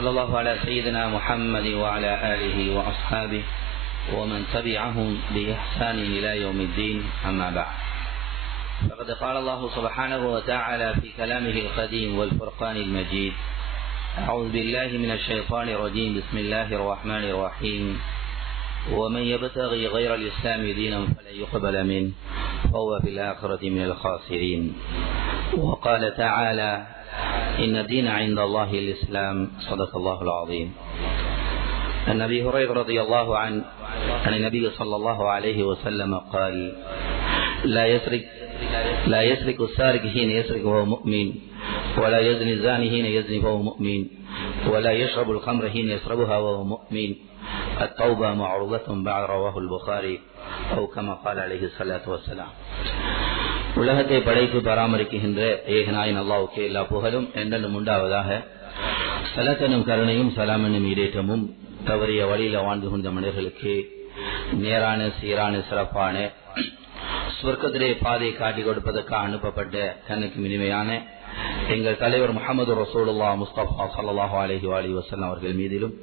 صلى الله على سيدنا محمد وعلى آله وأصحابه ومن تبعهم بإحسان إلى يوم الدين. أما بعد، فقد قال الله سبحانه وتعالى في كلامه القديم والفرقان المجيد: أعوذ بالله من الشيطان الرجيم. بسم الله الرحمن الرحيم. ومن يبتغي غير الإسلام دينا فلن يقبل منه وهو في الآخرة من الخاسرين. وقال تعالى: إن الدين عند الله الإسلام. صدق الله العظيم. عن أبي هريرة رضي الله عنه عن النبي صلى الله عليه وسلم قال: لا يسرق السارق حين يسرق وهو مؤمن، ولا يزني الزاني حين يزني وهو مؤمن، ولا يشرب الخمر حين يشربها وهو مؤمن. التوبة معروضة بعد. رواه البخاري. أو كما قال عليه الصلاة والسلام. உலகத்தை படைத்து பராமரிக்கின்ற ஏகனாயின் அல்லாஹ்வுக்கே எல்லா புகழும் என்றென்றும் உண்டாவதாக. ஸலத்தனும் கருணையும் சலாமெனும் ஈடேற்றமும் தவறிய வழியில வாழ்ந்து கொண்ட மனிதர்களுக்கு நேரான சீரான சிறப்பான சொர்க்கத்திலே பாதை காட்டி கொடுப்பதற்காக அனுப்பப்பட்ட கண்ணுக்கு இனிமையான எங்கள் தலைவர் முஹம்மது ரசூலுல்லாஹ் முஸ்தபா ஸல்லல்லாஹு அலைஹி வஸல்லம் அவர்கள் மீதிலும்,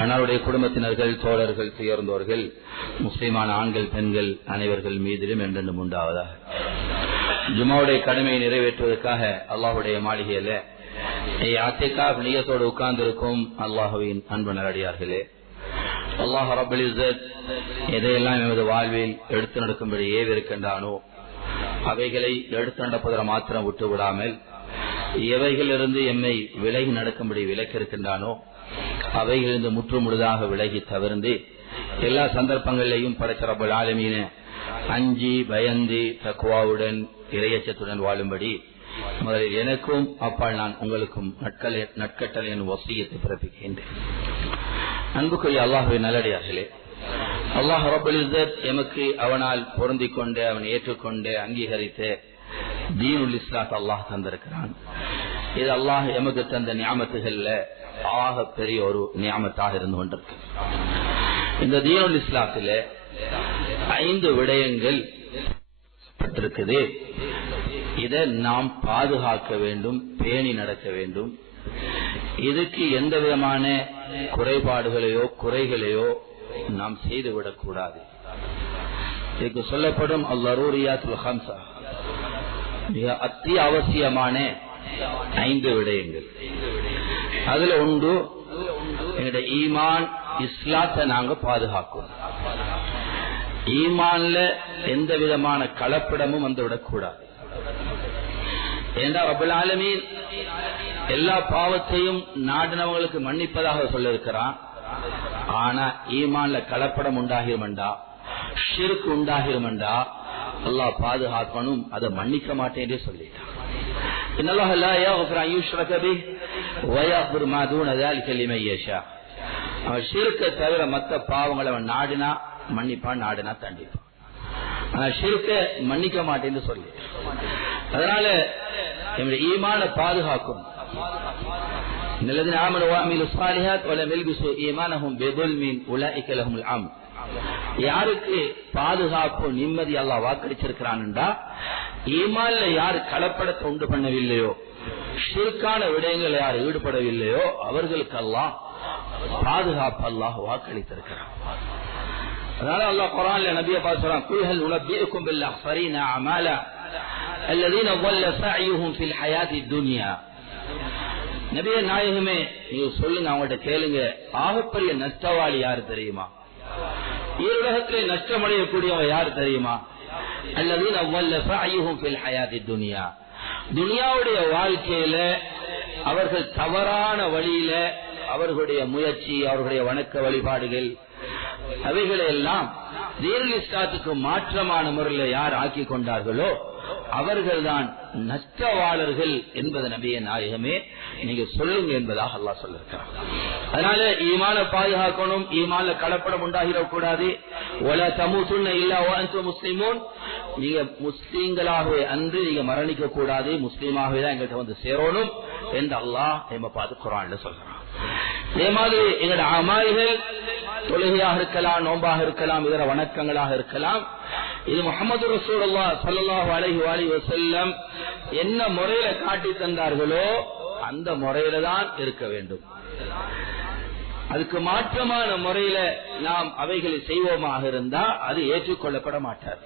அன்னாருடைய குடும்பத்தினர்கள், தோழர்கள், துயர்ந்தோர்கள், முஸ்லிமான ஆண்கள், பெண்கள் அனைவர்கள் மீதிலும் என்றென்றும் உண்டாவதாக. ஜும்மாவுடைய கடமையை நிறைவேற்றுவதற்காக அல்லாஹுடைய மாளிகையில அத்திகாஃப் நியத்தோடு உட்கார்ந்திருக்கும் அல்லாஹுவின் அன்பு நல்லடியார்களே, அல்லாஹ் ரப்பல் இஸ்ஸத் எதையெல்லாம் எமது வாழ்வில் எடுத்து நடக்கும்படி ஏவிருக்கின்றானோ அவைகளை எடுத்து நடப்பதை மாத்திரம் விட்டு விடாமல், எவைகளிலிருந்து எம்மை விலகி நடக்கும்படி விலக்கிருக்கின்றானோ அவைகளிலிருந்து முற்றுமுழுதாக விலகி தவிர்ந்து எல்லா சந்தர்ப்பங்களிலையும் படைச்ச ரப்பல் ஆலமீன அஞ்சி பயந்து தக்வாவுடன் இறையச்சத்துடன் வாழும்படி முதலில் எனக்கும் அப்பால் நான் உங்களுக்கும் நட்கட்டளையின் வசியத்தை பிறப்பிக்கின்றேன். அன்புக்குரிய அல்லாஹ்வின் நல்லடியார்களே, அல்லாஹ் ரப்பல் இஸ்ஸத் எமக்கு அவனால் பொருந்திக் கொண்டு அவன் ஏற்றுக்கொண்டு அங்கீகரித்த தீனுல் இஸ்லாம் அல்லாஹ் தந்திருக்கிறான். இது அல்லாஹ் எமக்கு தந்த நியாமத்துகள்ல ஆக பெரிய ஒரு நியாமத்தாக இருந்து கொண்டிருக்கு. இந்த தீனுல் இஸ்லாத்தில 5 விடயங்கள் பட்டிருக்குது. இதை நாம் பாதுகாக்க வேண்டும், பேணி நடக்க வேண்டும். இதுக்கு எந்த விதமான குறைபாடுகளையோ குறைகளையோ நாம் செய்துவிடக்கூடாது. இதுக்கு சொல்லப்படும் அல்லரூரியாத்துல் ஹம்ஸா, மிக அத்தியாவசியமான 5 விடயங்கள். அதுல உண்டு எங்களுடைய ஈமான், இஸ்லாத்தை நாங்க பாதுகாக்கும். ஈமான்ல எந்த விதமான கலப்படமும் வந்து விடக்கூடாது. ஏண்டா ரப்பல் ஆலமீன் எல்லா பாவத்தையும் நாடினவங்களுக்கு மன்னிப்பதாக சொல்லிருக்கிறான். ஆனா ஈமான்ல கலப்படம் உண்டாகிருமண்டா, ஷிர்க் உண்டாகிருமண்டா அல்லாஹ் பாதுகாக்கணும், அதை மன்னிக்க மாட்டேன் சொல்லிட்டான். இன்னல்லாஹ லா யக்ஃபிரு அன் யுஷ்ரக பிஹி வ யக்ஃபிரு மா தூன ذلك லிமன் யஷா. அவன் ஷிர்க்கை தவிர மற்ற பாவங்களை அவன் நாடினா மன்னிப்பான், நாடினா தண்டிப்பான். ஆனா ஷிர்க்கை மன்னிக்க மாட்டேன்னு சொல்லி, அதனால நம்முடைய ஈமான பாதுகாக்கும். الذين آمنوا وعملوا الصالحات ولم يلبسوا إيمانهم بظلم أولئك لهم الأمن. யாருக்கு பாதுகாப்பு நிம்மதி அல்லாஹ் வாக்களிச்சிருக்கிறான்டா, ஈமான்ல யார் கலப்படத்தை உண்டு பண்ணவில்லையோ, ஷிர்கான விடயங்கள் யார் ஈடுபடவில்லையோ அவர்களுக்கு அல்லாஹ் பாதுகாப்பு அல்லாஹ் வாக்களித்திருக்கிறான். அதனால அல்லாஹ் குர்ஆன்ல நபியை பார்த்து சொல்றான்: குல் ஹல் உனபியுக்கும் பில் அக்ஸரீன அமாலா அல்லதீன ضل سعيهم في الحياة الدنيا. நபியே நாயகமே, நீங்க சொல்லுங்க, அவங்கள்ட்ட கேளுங்க, ஆகப்பெரிய நஷ்டவாளி யாரு தெரியுமா? உலகத்திலே நஷ்டமடையக்கூடியவங்க யாரு தெரியுமா? அல்லதீன ضل سعيهم في الحياة الدنيا. துனியாவுடைய வாழ்க்கையில அவர்கள் தவறான வழியில அவர்களுடைய முயற்சி, அவர்களுடைய வணக்க வழிபாடுகள் அவைகளை எல்லாம் தீனுல் இஸ்லாத்துக்கு மாற்றமான முறையில் யார் ஆக்கி கொண்டார்களோ அவர்கள்தான் நஷ்டவாளர்கள் என்பது நபியே நாயகமே நீங்க சொல்லுங்க என்பதாக அல்லாஹ் சொல்லிருக்கிறார். அதனால ஈமான பாதுகாக்கணும், ஈமான்ல கலப்படம் உண்டாகிடக்கூடாது. வலா தமூதுன்ன இல்லா வ அன்தும் முஸ்லிமூன். நீங்க முஸ்லீம்களாகவே அன்று நீங்க மரணிக்க கூடாது, முஸ்லீமாகவே தான் எங்கள்கிட்ட வந்து சேரணும் என்று அல்லாஹ் நம்ம பார்த்து குர்ஆன்ல சொல்றான். இதே மாதிரி எங்களுடைய அமால்கள் தொழுகையாக இருக்கலாம், நோன்பாக இருக்கலாம், இதர வணக்கங்களாக இருக்கலாம், இது முஹம்மது ரசூலுல்லாஹ் ஸல்லல்லாஹு அலைஹி வஸல்லம் என்ன முறையில காட்டி தந்தார்களோ அந்த முறையில தான் இருக்க வேண்டும். அதுக்கு மாற்றமான முறையில நாம் அவைகளை செய்வோமாக இருந்தா அது ஏற்றுக்கொள்ளப்பட மாட்டாது.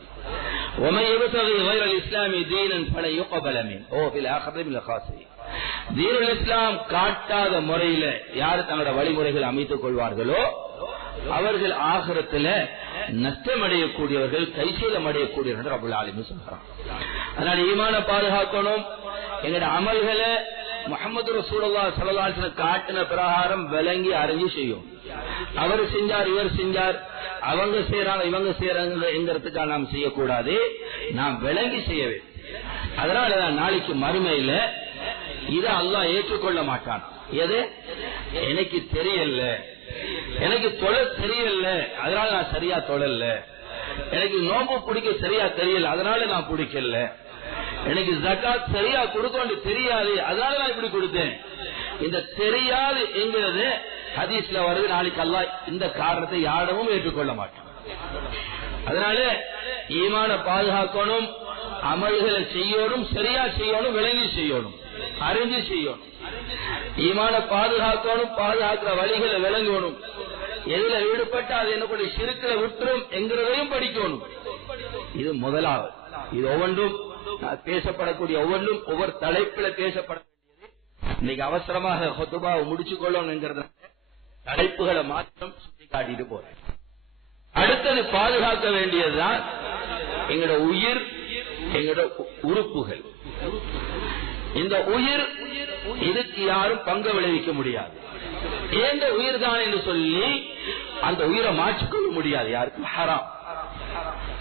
தீனுல் இஸ்லாம் காட்டாத முறையில யார் தங்களோட வழிமுறைகள் அமைத்துக் கொள்வார்களோ அவர்கள் ஆகிரத்தில் நஷ்டமடையக்கூடியவர்கள், கைசீலம் அடையக்கூடியவர்கள் ரப்புல் ஆலமீன் சொல்றான். அதனால ஈமான பாதுகாக்கணும். எங்களோட அமல்களை முஹம்மது ரசூலுல்லாஹி ஸல்லல்லாஹு அலைஹி வஸல்லம் காட்டின பிரகாரம் விளங்கி அறிஞ்சு செய்யும். அவர் செஞ்சார், இவர் செஞ்சார், அவங்க செய்யறாங்க, இவங்க செய்யறாங்க என்கிறதுக்காக நாம் செய்யக்கூடாது, நாம் விளங்கி செய்யவே. அதனால நாளைக்கு மறுமையில இதை அல்லாஹ் ஏற்றுக்கொள்ள மாட்டான். எது எனக்கு தெரியல, எனக்கு தொழில் தெரியல, அதனால நான் சரியா தொழல, எனக்கு நோம்பு பிடிக்க சரியா தெரியல, அதனால நான் பிடிக்கல, எனக்கு ஜகாத் சரியா கொடுக்க தெரியாது, அதனால நான் இப்படி கொடுத்தேன். இந்த தெரியாது என்கிறது ஹதீஸ்ல வருது. நாளைக்கு அல்லாஹ் இந்த காரணத்தை யாரிடமும் ஏற்றுக்கொள்ள மாட்டான். அதனால ஈமான பாதுகாக்கணும், அமல்களை செய்யணும், சரியா செய்யணும், விளங்கி செய்யணும், அறிஞ்சு செய்யணும். ஈமான பாதுகாக்கணும், பாதுகாக்கிற வழிகளை விளங்கணும், எதுல ஈடுபட்டு அது என்ன சிறுக்களை விட்டுரும் என்கிறதையும் படிக்கணும். இது முதலாவது. இது ஒவ்வொன்றும் பேசப்படக்கூடிய ஒவ்வொன்றும் ஒவ்வொரு தலைப்புல பேசப்பட வேண்டியது. இன்னைக்கு அவசரமாக ஹுத்பாவை முடிச்சு கொள்ளணும் என்கிறத தலைப்புகளை மாற்றம் சுட்டி காட்டிட்டு போறேன். அடுத்தது பாதுகாக்க வேண்டியதுதான் எங்களோட உயிர், எங்களோட உறுப்புகள். இந்த உயிர் இதுக்கு யாரும் பங்கு விளைவிக்க முடியாது. ஏந்த உயிர் தான் என்று சொல்லி அந்த உயிரை மாற்றிக்கொள்ள முடியாது. யாருக்கும் ஹராம்.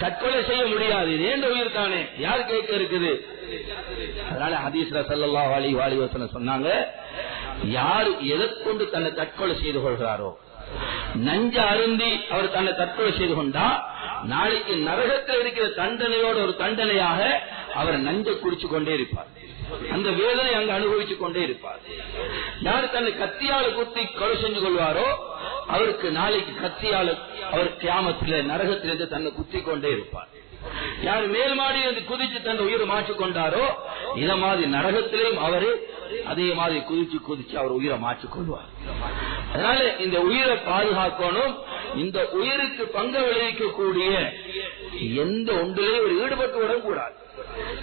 தற்கொலை செய்ய முடியாது. இது ஏந்த உயிர் தானே, யாரு கேட்க இருக்குது. அதனால ஹதீஸ்ல ஸல்லல்லாஹு அலைஹி வஸல்லம் சொன்னாங்க, யார் எதை கொண்டு தன்னை தற்கொலை செய்து கொள்கிறாரோ, நஞ்ச அருந்தி அவர் தன்னை தற்கொலை செய்து கொண்டா நாளைக்கு நரகத்தில் இருக்கிற தண்டனையோட ஒரு தண்டனையாக அவர் நஞ்சை குடிச்சு கொண்டே இருப்பார். அந்த வேதனை அங்கு அனுபவிச்சுக் கொண்டே இருப்பார். யார் தன்னை கத்தியால குத்தி கொலை செஞ்சு கொள்வாரோ அவருக்கு நாளைக்கு கத்தியால அவர் கியாமத்தில நரகத்திலிருந்து தன்னை குத்தி கொண்டே இருப்பார். யார் மேல் மாடி என்று குதிச்சு தன் உயிரை மாற்றிக் கொண்டாரோ இத மாதிரி நரகத்திலேயும் அவரு அதே மாதிரி குதிச்சு அவர் உயிரை மாற்றிக் கொள்வார். அதனால இந்த உயிரை பாதுகாக்கணும். இந்த உயிருக்கு பங்கு விளைவிக்கக்கூடிய எந்த ஒன்றிலையும் ஒரு ஈடுபட்டு விடக்கூடாது.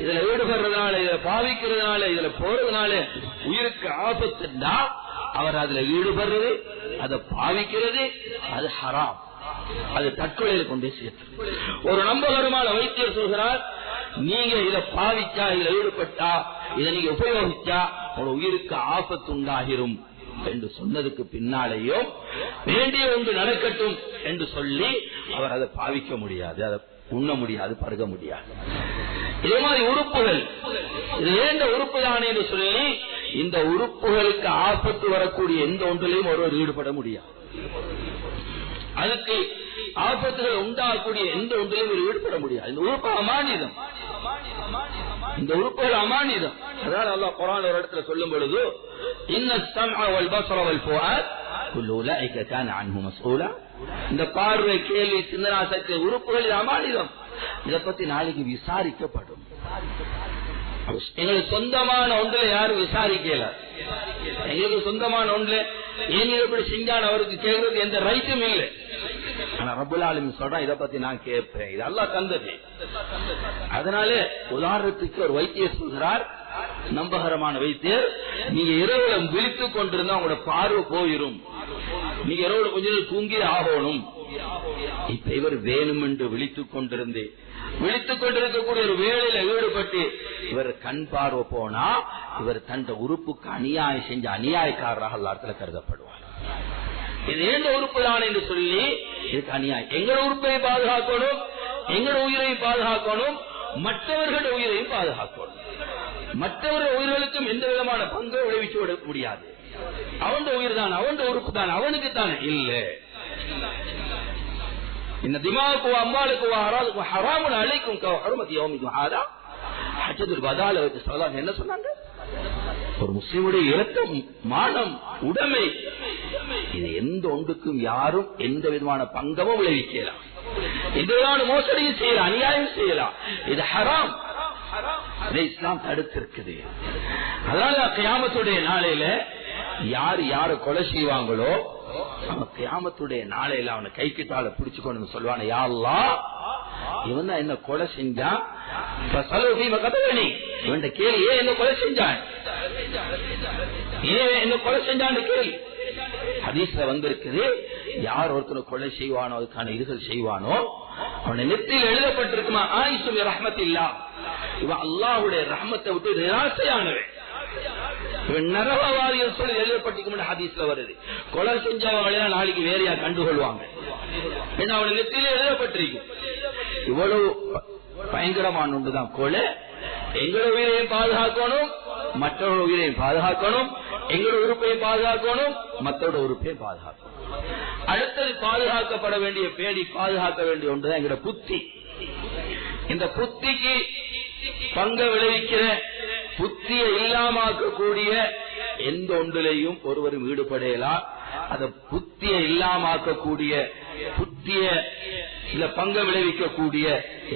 இதுல ஈடுபடுறதுனால, இதுல பாவிக்கிறதுனால, இதுல போறதுனால உயிருக்கு ஆபத்துன்னா அவர் அதுல ஈடுபடுறது, அதை பாவிக்கிறது, அது ஹராம், அது தற்கொலையில கொண்டே சேர்த்து. ஒரு நம்பகரமான வைத்தியர் சொல்கிறார், நீங்க இதை பாவிச்சா, இதுல ஈடுபட்டா, இதை நீங்க உபயோகிச்சா ஒரு உயிருக்கு ஆபத்து உண்டாகிரும் என்று சொன்னதுக்கு பின்னாலேயும் வேண்டிய ஒன்று நடக்கட்டும் என்று சொல்லி அவர் அதை பாவிக்க முடியாது, அதை உண்ண முடியாது, பருக முடியாது. இதே மாதிரி உறுப்புகள், இது வேண்ட உறுப்பு தானே என்று சொல்லி இந்த உறுப்புகளுக்கு ஆபத்து வரக்கூடிய எந்த ஒன்றிலையும் ஒருவர் ஈடுபட முடியாது. அதுக்கு ஆபத்துகள் உண்டாகக்கூடிய எந்த ஒன்றிலையும் ஒரு ஈடுபட முடியாது. இந்த உறுப்பு அமானிதம், இந்த உறுப்புகள் அமானிதம். அதாவது அல்லாஹ் குர்ஆன் ஒரு இடத்துல சொல்லும் பொழுது, இன்ன ஸம்அ வல் பஸர வல் ஃபுஆத் குல்லு உலைக கான அன்ஹு மஸ்ஊலா, இந்த பார்வை, கேள்வி, சிந்தனா சக்தி உறுப்புகள் அமானிதம், இதை பத்தி நாளைக்கு விசாரிக்கப்படும். எங்களுக்கு சொந்தமான ஒன்றுல யாரும் விசாரிக்கல. எங்களுக்கு சொந்தமான ஒன்றுல ஏன் இப்படி செஞ்சான் அவருக்கு கேட்கறது எந்த ரைட்டும் இல்லை. ஆனா ரப்புல் ஆலமீன் சொல்றான், இதை பத்தி நான் கேட்பேன், இது அல்லாஹ் தந்தது. அதனால உதாரணத்துக்கு ஒரு வைத்தியர் சொல்கிறார், நம்பகரமான வைத்தியர், நீங்க இரவுல விழித்துக் கொண்டிருந்தா உங்களோட பார்வை போயிரும், நீங்க இரவுல கொஞ்சம் தூங்கி ஆகணும். இப்ப இவர் வேணும் என்று விழித்துக் கொண்டிருக்கக்கூடிய ஒரு வேலையில ஈடுபட்டு இவர் கண் பார்வை போனா இவர் தன் உறுப்புக்கு அநியாயம் செஞ்ச அநியாயக்காரராக எல்லாத்துல கருதப்படுவார். இது எந்த உறுப்பு தான் என்று சொல்லி இதுக்கு அநியாயம். எங்களோட உறுப்பை பாதுகாக்கணும், எங்களோட உயிரையும் பாதுகாக்கணும், மற்றவர்களுடைய உயிரையும் பாதுகாக்கணும். மற்றவர்கள் உயிர்களுக்கும் எந்த விதமான பங்கு விளைவிச்சு விட முடியாது. அவன் உயிர் தான், அவன் உறுப்பு தான், அவனுக்கு தானே இல்ல. இந்த திமாக்கு அம்மாளுக்கு ஹராமுன் அலைக்கும் கஹுர்மதி யௌமிக்கும் ஹாதா. ஹஜ்ஜத்துல் வதால வச்சு ஸல்லல்லாஹு என்ன சொன்னாங்க? ஒரு முஸ்லிமுடைய இரத்தம், மானம், உடைமை, இது எந்த ஒன்றுக்கும் யாரும் எந்த விதமான பங்கமும் விளைவிக்கலாம், எந்த விதமான மோசடியும் செய்யலாம், அநியாயம் செய்யலாம். இது ஹராம். அதை இஸ்லாம் தடுத்திருக்குது. அதனால கியாமத்துடைய நாளையில யாரு கொலை செய்வாங்களோ அவன் கியாமத்துடைய நாளையில அவனை கைக்கிட்டால பிடிச்சுக்கொண்டு சொல்லுவான, யா அல்லாஹ் இவன் தான் என்ன கொலை செஞ்சான், இவன் கேள்வி ஏன் என்ன கொலை செஞ்சான், ஏன் என்ன கொலை செஞ்சான்னு கேள்வி ஹதீஸ்ல வந்திருக்குது. யார் ஒருத்தர் கொலை செய்வானோ அதுக்கான இதுகள் செய்வானோ அவனை நெத்தியில் எழுதப்பட்டிருக்குமா ஆயிசும் ரஹ்மத்தில்லா, இவன் அல்லாஹ்வுடைய ரஹ்மத்தை விட்டு நிராசையானவன், இவன் நரகவாதிகள் சொல்லி எழுதப்பட்டிருக்கும் ஹதீஸ்ல வருது. கொலை செஞ்சவங்கள நாளைக்கு வேறையா கண்டுகொள்வாங்க, ஏன்னா அவனை நெத்தியில எழுதப்பட்டிருக்கும். இவ்வளவு பயங்கரமான ஒன்றுதான் கொலை. எங்களோட உயிரையும் பாதுகாக்கணும், மற்றவரோட உயிரையும் பாதுகாக்கணும், எங்களோட உறுப்பையும் பாதுகாக்கணும், மற்றோட உறுப்பையும் பாதுகாக்கணும். அடுத்தது பாதுகாக்கப்பட வேண்டிய பேடி பாதுகாக்க வேண்டிய ஒன்றுதான் எங்களோட புத்தி. இந்த புத்திக்கு பங்க விளைவிக்கிற புத்தியை இல்லாமக்கக்கூடிய எந்த ஒன்றிலையும் ஒருவரும் ஈடுபடையலாம். அந்த புத்தியை இல்லாமக்கக்கூடிய புத்திய இல்ல பங்க விளைவிக்கக்கூடிய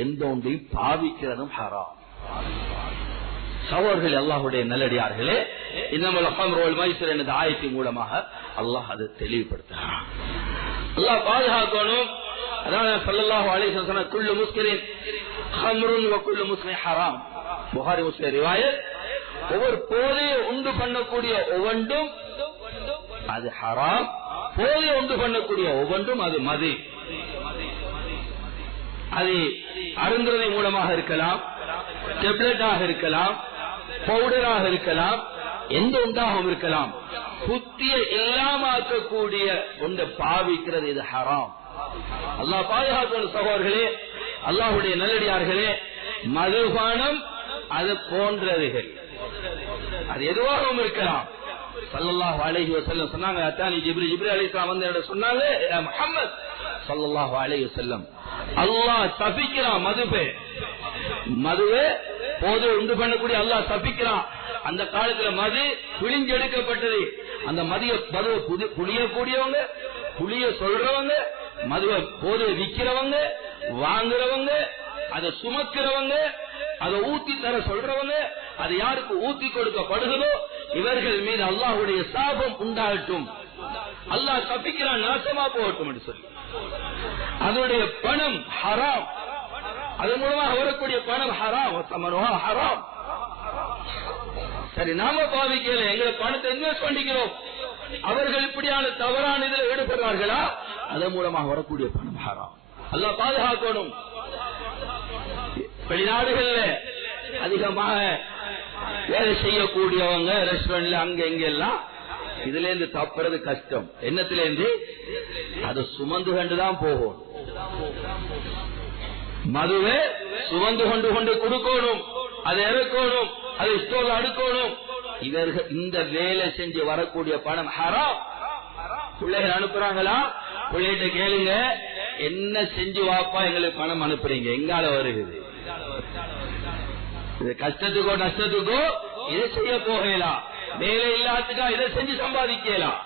எந்த ஒன்றையும் பாவிக்கிறதும் ஹராம். சகோதரர்கள் அல்லாஹ்வுடைய நல்லடியார்களே, இன்னமல் ஹம்ரு வல் மைஸிர் என்ற ஆயத்தின் மூலமாக அல்லாஹ் அதை தெளிவுபடுத்துகிறான். அல்லாஹ் பாதுகாக்கணும். அதான் ஸல்லல்லாஹு அலைஹி வஸல்லம் சொன்ன குல்லு முஸ்கிரின் ஹம்ருன் வ குல்லு முஸ்கிரின் ஹராம். புகாரி முஸ்லிம் ரிவாயத். ஒவ்வொரு போதையை உண்டு பண்ணக்கூடிய ஒவ்வொன்றும் அது ஹராம், போதையை உண்டு பண்ணக்கூடிய ஒவ்வொன்றும் அது மது. அது அருந்துவதன் மூலமாக இருக்கலாம், டெப்லெட்டாக இருக்கலாம், பவுடராக இருக்கலாம், எந்த உண்டாகவும் இருக்கலாம். புத்தியை இல்லாமக்கக்கூடிய ஒன்றை பாவிக்கிறது இது ஹராம். அல்லாஹ் பாதுகாக்கணும். சகோதரர்களே, அல்லாஹ்வுடைய நல்லடியார்களே, மதுபானம் அது போன்றதுகள், அது எதுவாகவும் இருக்கலாம். ஸல்லல்லாஹு அலைஹி வஸல்லம் சொன்னாங்க, அத்தானி ஜிப்ரீல் அலைஹிஸ்ஸலாம் வந்து சொன்னாங்க, முஹம்மத் ஸல்லல்லாஹு அலைஹி வஸல்லம் அல்லாஹ் சபிக்கிறான் மதுவை போதை உண்டு பண்ணக்கூடிய அல்லாஹ் சபிக்கிறான். அந்த காலத்துல மது பிழிஞ்செடுக்கப்பட்டது. அந்த மதுவை புளியக்கூடியவங்க, புளிய சொல்றவங்க, மதுவை போதை விக்கிறவங்க, வாங்குறவங்க, அதை சுமக்கிறவங்க, அதை ஊத்தி தர சொல்றவங்க, அது யாருக்கு ஊத்தி கொடுக்கப்படுகிறதோ இவர்கள் மீது அல்லாஹ்வுடைய சாபம் உண்டாகட்டும், அல்லாஹ் சபிக்கிறான், நாசமா போகட்டும் என்று சொல்லி. அதனுடைய பணம் ஹராம், அதன் மூலமாக வரக்கூடிய பணம் ஹராம், ஹராம். சரி, நாம பாவிக்கல, எங்களை பணத்தை இன்வெஸ்ட் பண்ணிக்கிறோம், அவர்கள் இப்படியான தவறான இதில் ஈடுபடுறார்களா, அதன் மூலமாக வரக்கூடிய பணம் ஹராம். அல்லாஹ் பாதுகாக்கணும். வெளிநாடுகள்ல அதிகமாக வேலை செய்யக்கூடியவங்க ரெஸ்டாரண்ட்ல அங்க எங்க எல்லாம் இதுல இருந்து தப்புறது கஷ்டம். என்னத்துல இருந்து அதை சுமந்து கொண்டுதான் போகும். மதுவை சுமந்து கொண்டு கொடுக்கணும், அதை இறக்கணும், அதை ஸ்டோர்ல அடுக்கணும். இவர்கள் இந்த வேலை செஞ்சு வரக்கூடிய பணம் ஹராம். பிள்ளைகள் அனுப்புறாங்களா, பிள்ளைகிட்ட கேளுங்க, என்ன செஞ்சு வாப்பா எங்களுக்கு பணம் அனுப்புறீங்க, எங்கால வருகிறது, இது கஷ்டத்துக்கோ நஷ்டத்துக்கோ இதை செய்ய போகலாம், வேலை இல்லாததுக்கா இதை செஞ்சு சம்பாதிக்கலாம்.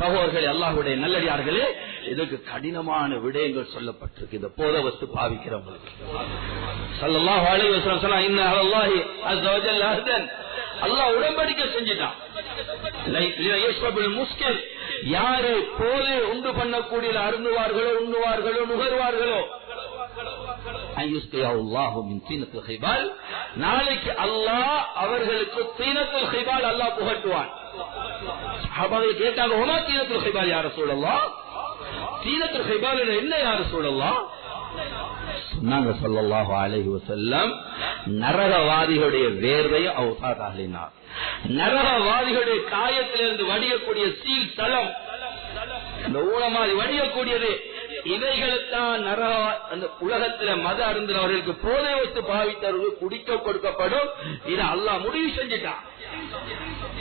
சகோதரர்களே, அல்லாஹ்வுடைய நல்லடியார்களே, இதற்கு கடினமான விடயங்கள் சொல்லப்பட்டிருக்கு இந்த போத வஸ்து பாவிக்கிறவங்களுக்கு. ஸல்லல்லாஹு அலைஹி வஸல்லம் சொன்னா, இன்ன அல்லாஹி அஸ்ஸ வ ஜல்ல அஹ்தன், அல்லாஹ் உடன்படிக்கை செஞ்சிட்டான். முஸ்கிர், யாரு போதை உண்டு பண்ணக்கூடிய அருந்துவார்களோ, உண்ணுவார்களோ, நுகர்வார்களோ, நாளைக்கு அல்லாஹ் அவர்களுக்கு தீனத்துல் ஹிபால் அல்லாஹ் புகட்டுவான். சஹாபாக்கள் கேட்டாங்க, ஓமா தீனத்துல் ஹிபால் யா ரசூலல்லாஹ், தீனத்துல் ஹிபால் என்ன யா ரசூலல்லாஹ்? சொன்னாங்க ஸல்லல்லாஹு அலைஹி வஸல்லம், நரகவாதிகளுடைய வேர்வையை அவுசாத் அஹ்லினார், நரகவாதிகளுடைய காயத்திலிருந்து வடியக்கூடிய சீல் தலம், இந்த ஊனமாதி வடியக்கூடியது, இவைகளுத்தான் நரக அந்த உலகத்துல மத அருந்தினவர்களுக்கு போதை வஸ்து பாவித்தவர்களுக்கு குடிக்க கொடுக்கப்படும். இதை அல்லாஹ் முடிவு செஞ்சுட்டான்.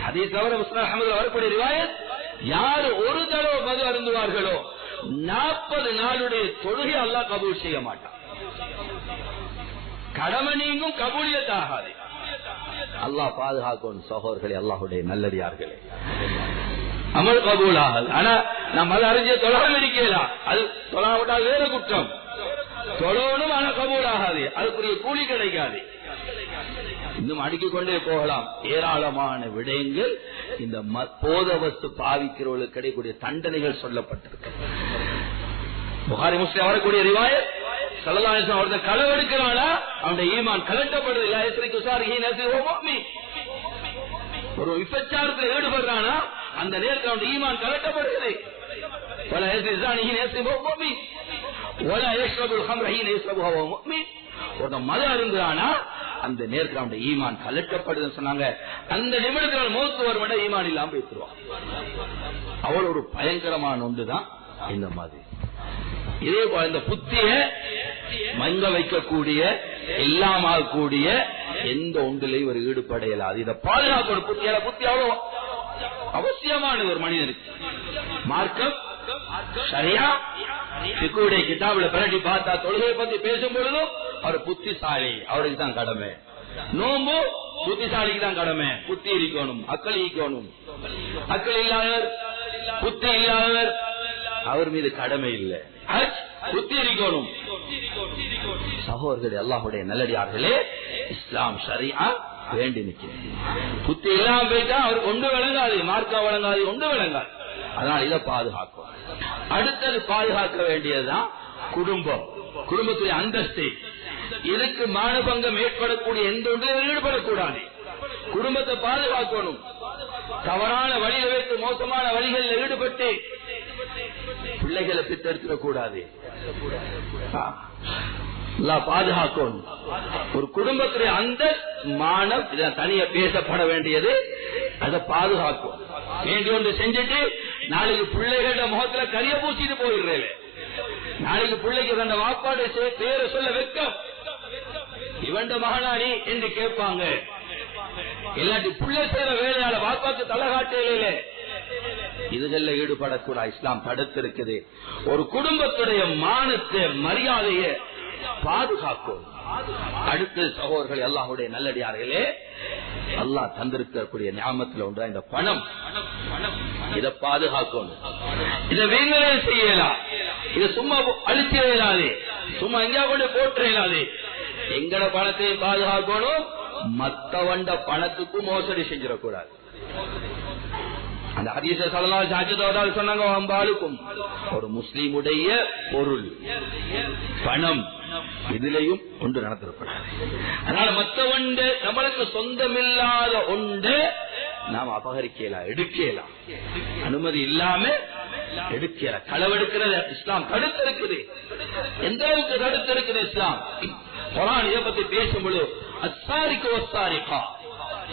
அதே தவிர முஸ்லிம் அஹ்மதுல வரக்கூடிய ரிவாயத், யாரு ஒரு தடவை மது அருந்துவார்களோ 40 நாளுடைய தொழுகை அல்லாஹ் கபூல் செய்ய மாட்டான். கடமை நீங்கும், கபூலியத்தாகாது. அல்லாஹ் பாதுகாக்கணும். சகோதரர்களே, அல்லாஹ்வுடைய நல்லடியார்களே, அமல் கபூல் ஆகாது. ஆனா நம்ம அதை அறிஞ்ச தொழாம இருக்கலாம், அது தொழாவிட்டால் வேற குற்றம். தொழணும், ஆனா கபூல் ஆகாது, அதுக்குரிய கூலி கிடைக்காது. இன்னும் அடுக்கிக் கொண்டே போகலாம். ஏராளமான விடயங்கள் இந்த போத வஸ்து பாவிக்கிறவர்களுக்கு கிடைக்கக்கூடிய தண்டனைகள் சொல்லப்பட்டிருக்கு. புகாரி முஸ்லிம் வரக்கூடிய ரிவாயத், ஸல்லல்லாஹு அலைஹி வஸல்லம் அவர்கள் களவெடுக்கிறானா அவனுடைய ஈமான் கலட்டப்படுது. ஒரு விபச்சாரத்தில் ஈடுபடுறானா அந்த நேரத்தில் அவனுடைய ஈமான் கலட்டப்படுகிறது. மத அருந்தானா அந்த நேரத்தில் அவனுடைய ஈமான் கலட்டப்படுதுன்னு சொன்னாங்க. அந்த நிமிடத்தில் மௌத்து வருவன ஈமான் இல்லாம பேசுவான். அவ்வளவு ஒரு பயங்கரமான ஒன்றுதான் இந்த மாதிரி. இதே போல இந்த புத்திய மங்க வைக்கக்கூடிய எல்லாம் ஆகக்கூடிய எந்த ஒன்றிலையும் ஒரு ஈடுபட இயலாது. இதை பாதுகாக்கணும். புத்தி அவ்வளவு அவசியமான ஒரு மனிதனுக்கு. மார்க்கம் சரியா சிக்குடைய கிதாபுல பிரட்டி பார்த்தா தொழுகை பத்தி பேசும் பொழுதும் அவர் புத்திசாலி, அவருக்கு தான் கடமை. நோம்பு புத்திசாலிக்கு தான் கடமை. புத்தி இருக்கணும், அக்கள் இருக்கணும். அக்கள் இல்லாதவர், புத்தி இல்லாதவர் அவர் மீது கடமை இல்லை. புத்தி இருக்கணும். சகோதரர்களே, அல்லாஹ்வுடைய நல்லடியார்களே, இஸ்லாம் ஷரியா வேண்டி நிற்கிறது. புத்தி இல்லாம போயிட்டா அவருக்கு ஒன்று விளங்காது, மார்க்கா விளங்காது, ஒன்று விளங்காது. அதனால் இதை பாதுகாக்கும். அடுத்தது பாதுகாக்க வேண்டியதுதான் குடும்பம், குடும்பத்துடைய அந்தஸ்து. இதுக்கு மானபங்கம் ஏற்படக்கூடிய எந்த ஒன்றிலும் ஈடுபடக்கூடாது. குடும்பத்தை பாதுகாக்கணும். தவறான வழியில் வைத்து மோசமான வழிகளில் ஈடுபட்டு பிள்ளைகளை பித்தெடுத்துடக் கூடாது. பாதுகாக்கணும். ஒரு குடும்பத்துடைய அந்த மானம் தனியா பேசப்பட வேண்டியது. அதை பாதுகாக்கும். வேண்டிய ஒன்று செஞ்சுட்டு நாளைக்கு பிள்ளைகள முகத்துல கரிய பூசிட்டு போயிடுறேன். நாளைக்கு பிள்ளைக்கு தந்த வாப்பாடு பேரை சொல்ல வெக்கம், இவண்ட மகனானி என்று கேட்பாங்க. இல்லாட்டி பிள்ளை செய்யற வேலையால வாப்பாக்கு தலை காட்டல. இதுகள்ல ஈடுபடக்கூடாது. இஸ்லாம் தடுத்திருக்குது. ஒரு குடும்பத்துடைய மானத்தை மரியாதையை பாதுகாக்கும். அடுத்த சகோதரர்கள், அல்லாஹ்வுடைய நல்லடியார்களே, அல்லாஹ் தந்திருக்கக்கூடிய ஞாபகத்தில் ஒன்றா இந்த பணம். இதை பாதுகாக்கணும். இதை வீணே செய்யலாம். இதை சும்மா அழிச்சு இயலாது, சும்மா எங்கேயா கொண்டு போட்டு இயலாது. எங்கட பணத்தையும் பாதுகாக்கணும். மத்தவண்ட பணத்துக்கும் மோசடி செஞ்சிடக்கூடாது. அந்த ஹதீஸ ஸல்லல்லாஹு அலைஹி வஸல்லம் சொன்னாங்க, அம்பாலுக்கும் ஒரு முஸ்லிமுடைய பொருள், பணம், இதிலையும் ஒன்று நடத்தப்படாது. அதனால மற்றவண்டு நம்மளுக்கு சொந்தமில்லாத ஒன்று நாம் அபகரிக்கலாம், எடுக்கலாம். அனுமதி இல்லாம எடுக்கலாம். களவெடுக்கிறது இஸ்லாம் தடுத்திருக்குது. எந்த அளவுக்கு தடுத்திருக்குது இஸ்லாம்? குர்ஆன் இதை பத்தி பேசும்போது அஸ்ஸாரிகு வஸ்ஸாரிகா,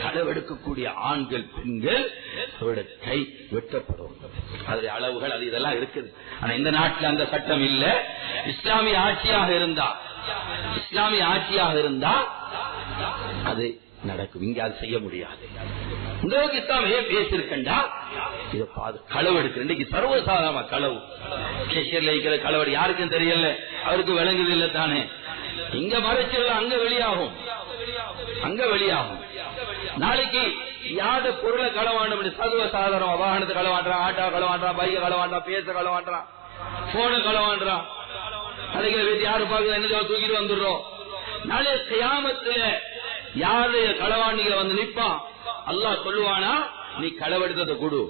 களவெடுக்கக்கூடிய ஆண்கள் பெண்கள் கை வெட்டப்படும். அது அளவுகள் அது இதெல்லாம் இருக்குது. ஆனா இந்த நாட்டில் அந்த சட்டம் இல்ல. இஸ்லாமிய ஆட்சியாக இருந்தா அது நடக்கும். இங்க அது செய்ய முடியாது. இந்த இஸ்லாம் ஏன் பேசிருக்கா? இதை களவு எடுக்க இன்னைக்கு சர்வசாதாரண களவு. கேஷியர்ல இருக்கிற களவடி யாருக்கும் தெரியல, அவருக்கு விளங்குது இல்ல தானே. இங்க மறைச்சல அங்க வெளியாகும். நாளைக்கு யாரு பொருளை களவாண்டும், சர்வசாதாரண வாகனத்தை களவாண்டான், ஆட்டோ களவாண்டான், பைக்கை களவாண்டான், பேச களவாண்டான், போனை களவாண்டான். நாளைக்கு வீட்டு யாரு பார்க்க என்ன தூக்கிட்டு வந்துடுறோம். நாளை கியாமத்துல யாரு களவாண்டிகளை வந்து நிப்பான், அல்லாஹ் சொல்லுவானா, நீ களவெடுத்ததை கொடு,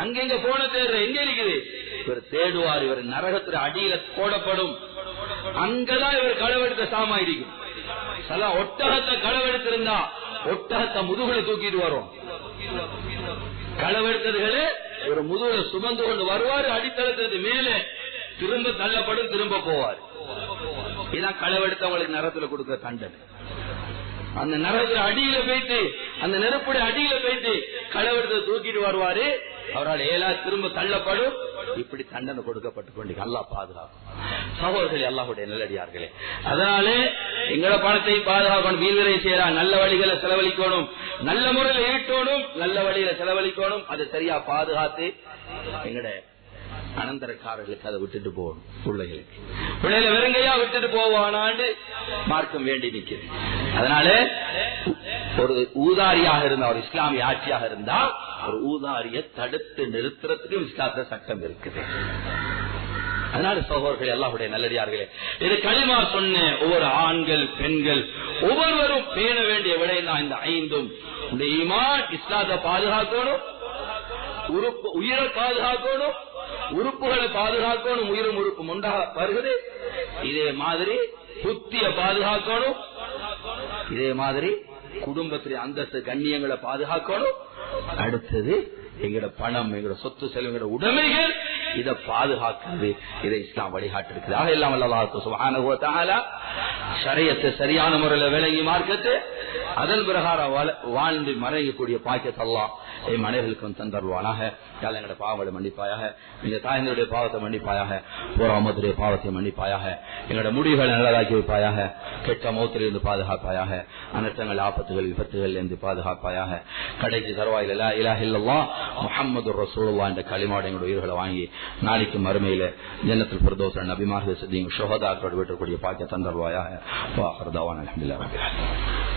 அங்கெங்க போன தேடுற எங்க இருக்குது. இவர் தேடுவார். இவர் நரகத்துல அடியில போடப்படும். அங்கதான் இவர் களவெடுத்த சாமா இருக்கும். ஒட்டகத்தை களவெடுத்திருந்தா ஒட்டகத்தை முதுகுல தூக்கிட்டு வரும். களவெடுத்ததுகளே ஒரு முதுகுல சுமந்து கொண்டு வருவாரு. அடித்தளத்துக்கு மேலே திரும்ப தள்ளப்படும், திரும்ப போவார். இதான் களவெடுத்தவங்களுக்கு நரகத்துல கொடுக்க தண்டனை. அந்த நரகத்துல அடியில போயிட்டு, அந்த நெருப்புடைய அடியில போயிட்டு களவெடுத்த தூக்கிட்டு வருவாரு. அவரால் திரும்ப தள்ளப்படும். இப்படி தண்டனை கொடுக்கப்பட்டு கொண்டு அல்லாஹ் பாதுகாக்கும். சகோதரர்களே, அல்லாஹ்வுடைய நல்லடியார்களே, அதனாலே எங்களோட பணத்தை பாதுகாக்கணும். வீணரை செய்யலாம். நல்ல வழிகளை செலவழிக்கணும், நல்ல முறையில் ஈட்டணும், நல்ல வழியில செலவழிக்கணும். அதை சரியா பாதுகாத்து எங்கட அனந்தரக்காரர்களுக்கு அதை விட்டுட்டு போகணும். பிள்ளைகளை வெறுங்கையா விட்டுட்டு போவானான்னு மார்க்கம் வேண்டி நிற்கிறது. அதனால ஒரு ஊதாரியாக இருந்தா, ஒரு இஸ்லாமிய ஆட்சியாக இருந்தா, ஒரு ஊதாரிய தடுத்து நிறுத்துறதுக்கு இஸ்லாத்துல சட்டம் இருக்குது. அதனால சகோதரர்களே, அல்லாஹ்வுடைய நல்லடியார்களே, இது களிமா சொன்ன ஒவ்வொரு ஆண்கள் பெண்கள் ஒவ்வொருவரும் பேண வேண்டிய விடை தான் இந்த 5. இந்த ஈமான் இஸ்லாத்தை பாதுகாக்கணும், உயிரை பாதுகாக்கணும், உறுப்புகளை பாதுகாக்கணும், உயிரும் உறுப்பும் உண்டாக வருகிறது. இதே மாதிரி புத்திய பாதுகாக்கணும், இதே மாதிரி குடும்பத்திலே அந்தஸ்து கண்ணியங்களை பாதுகாக்கணும். அடுத்தது எங்களோட பணம், எங்களோட சொத்து செல்வம், எங்களோட உடைமைகள், இதை பாதுகாக்கிறது. இதை இஸ்லாம் வழிகாட்டு இருக்குது. ஆக எல்லாம் அல்லாஹ் சுப்ஹானஹு வ தஆலா ஷரியத்தை சரியான முறையில் விளங்கி மார்க்கத்தை அதன் பிரகாரம் வாழ்ந்து மறையக்கூடிய பாக்கியத்தை அல்லாஹ் என் மனைவிகளுக்கும் தந்தருவானாக. எங்களோட பாவங்களை மன்னிப்பாயாக, எங்க தாயங்களுடைய பாவத்தை மன்னிப்பாயாக, போராமத்துடைய பாவத்தை மன்னிப்பாயாக, எங்களோட முடிவுகளை நல்லதாக்கி வைப்பாயாக, கெட்ட மௌத்திலிருந்து பாதுகாப்பாயாக, அனர்த்தங்கள் ஆபத்துகள் விபத்துகள் இருந்து பாதுகாப்பாயாக. கடைசி தருவாயில் லா இலாஹ இல்லல்லாஹ் முஹம்மதுர் ரசூலுல்லாஹ் என்ற களிமாவோட எங்களுடைய உயிர்களை வாங்கி நாளைக்கு மறுமையில ஜன்னத்துல் ஃபிர்தௌஸ் நபிமார்கள் சித்திகள் ஷுஹதாக்களோடு விட்டக்கூடிய பாக்கிய தந்தருவாயாக. வா ஆகிரு தஅவானா அல்ஹம்துலில்லாஹி ரப்பில் ஆலமீன்.